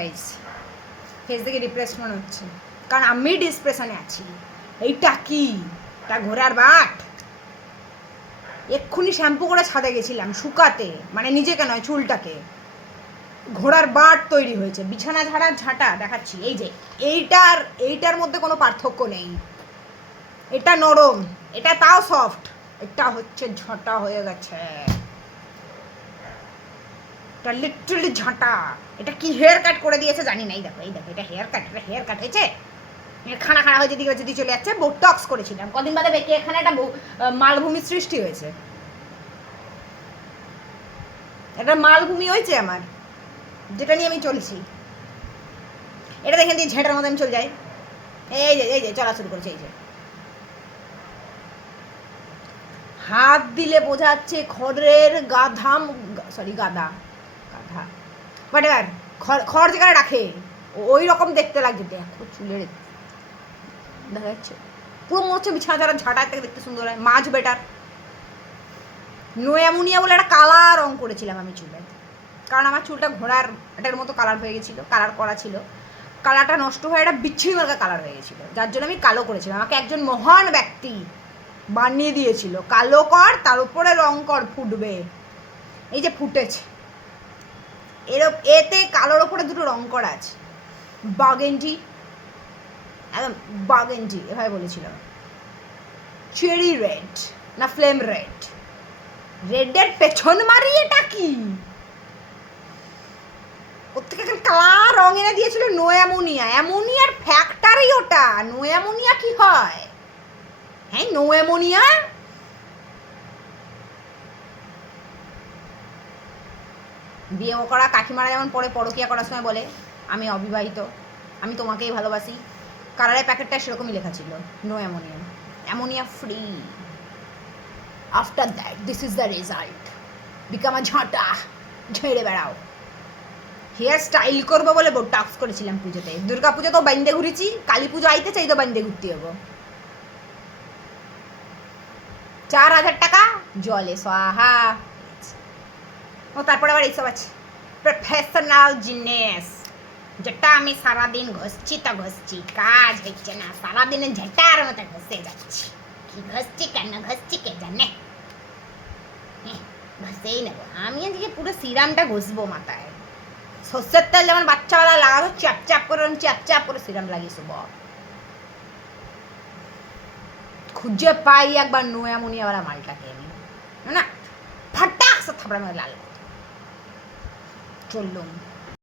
Guys face দেখে depress মনে হচ্ছে, কারণ আমি ডিপ্রেশনে আছি। এইটা কি তা ঘোড়ার বাট? এক্ষুনি শ্যাম্পু করে ছাদে গেছিলাম শুকাতে, মানে নিজেকে নয় চুলটাকে। ঘোড়ার বাট তৈরি হয়েছে, বিছানা ঝাড়ার ঝাঁটা দেখাচ্ছি। এই যে এইটার মধ্যে কোনো পার্থক্য নেই। এটা নরম, এটা তাও সফট, এটা হচ্ছে ঝাঁটা হয়ে গেছে। এটা লিটারালি ঝাঁটা। এটা কি হেয়ার কাট করে দিয়েছে জানি না। এই দেখো এটা হেয়ার কাট হয়েছে। খানা হয়ে যদি চলে যাচ্ছে। বোটক্স করেছিলাম কদিন বাদে বেঁকে, এখানে একটা মালভূমির সৃষ্টি হয়েছে। একটা মালভূমি হয়েছে আমার, যেটা নিয়ে আমি চলছি। এটা দেখেন দিয়ে ঝেঁটার মতো আমি চলে যাই। এই যে চলা শুরু করেছে। এই যে হাত দিলে বোঝা যাচ্ছে খড়ের গাধা বাট এবার খড় যেখানে রাখে ওই রকম দেখতে লাগছে। দেখো চুলের দেখা যাচ্ছে, পুরো মনে হচ্ছে বিছানা ঝাড়া ঝাঁটার থেকে দেখতে সুন্দর হয়। মাছ বেটার। নো অ্যামোনিয়া বলে একটা কালার রং করেছিলাম আমি চুলে, কারণ আমার চুলটা ঘোড়ার এটার মতো কালার হয়ে গেছিলো, কালার করা ছিল। কালারটা নষ্ট হয়ে একটা বিচ্ছিরি মার্কা কালার হয়ে গেছিলো, যার জন্য আমি কালো করেছিলাম। আমাকে একজন মহান ব্যক্তি বানিয়ে দিয়েছিল, কালো কর তার উপরে রং কর ফুটবে। এই যে ফুটেছে, এতে কালোর ওপরে দুটো রং করা আছে, বাগেন্ডি, একদম বাগেন্ডি এভাবে বলেছিল। চেরি রেড না ফ্লেম রেড, রেডের পেছন মারি। এটা কি ওর থেকে কালার রং এনে দিয়েছিল নো অ্যামোনিয়া। অ্যামোনিয়ার ফ্যাক্টরি ওটা। নো অ্যামোনিয়া কি হয়? হ্যাঁ নো অ্যামোনিয়া। বিয়ে করা কাকিমারা যেমন পরে পরকিয়া করার সময় বলে আমি অবিবাহিত, আমি তোমাকেই ভালোবাসি, কালারের প্যাকেটটা সেরকমই লেখা ছিল no ammonia, ammonia free. After that this is the result, become a ঝাঁটা, ঝেড়ে বেড়াও। হেয়ার স্টাইল করবো বলে বোটক্স করেছিলাম পুজোতে। দুর্গা পুজো তো বান্ধে ঘুরেছি, কালী পুজো আইতে চাই তো বান্ধে ঘুরতে হবো। 4,000 টাকা জলে সোহা। ও তারপরে আবার এইসব আছে প্রফেশনাল জিনিস, যেটা আমি সারাদিন ঘষছি তো ঘষছি, কাজ হচ্ছে না, সারাদিনে ঝেটার মতো ঘষে যাচ্ছি। কি ঘষছি কেন ঘষছি কে জানে, ঘষেই নেবো। আমি আজকে পুরো সিরামটা ঘষবো মাথায়। সর্ষের তেল যেমন বাচ্চাবেলা লাগাতো, চ্যাপ করে সিরাম লাগিয়ে শুভ। খুঁজে পাই একবার নো অ্যামোনিয়াওয়ালা মালটাকে আমি, না ফাটাক সে থাপড়া মেরে লাল চললুম।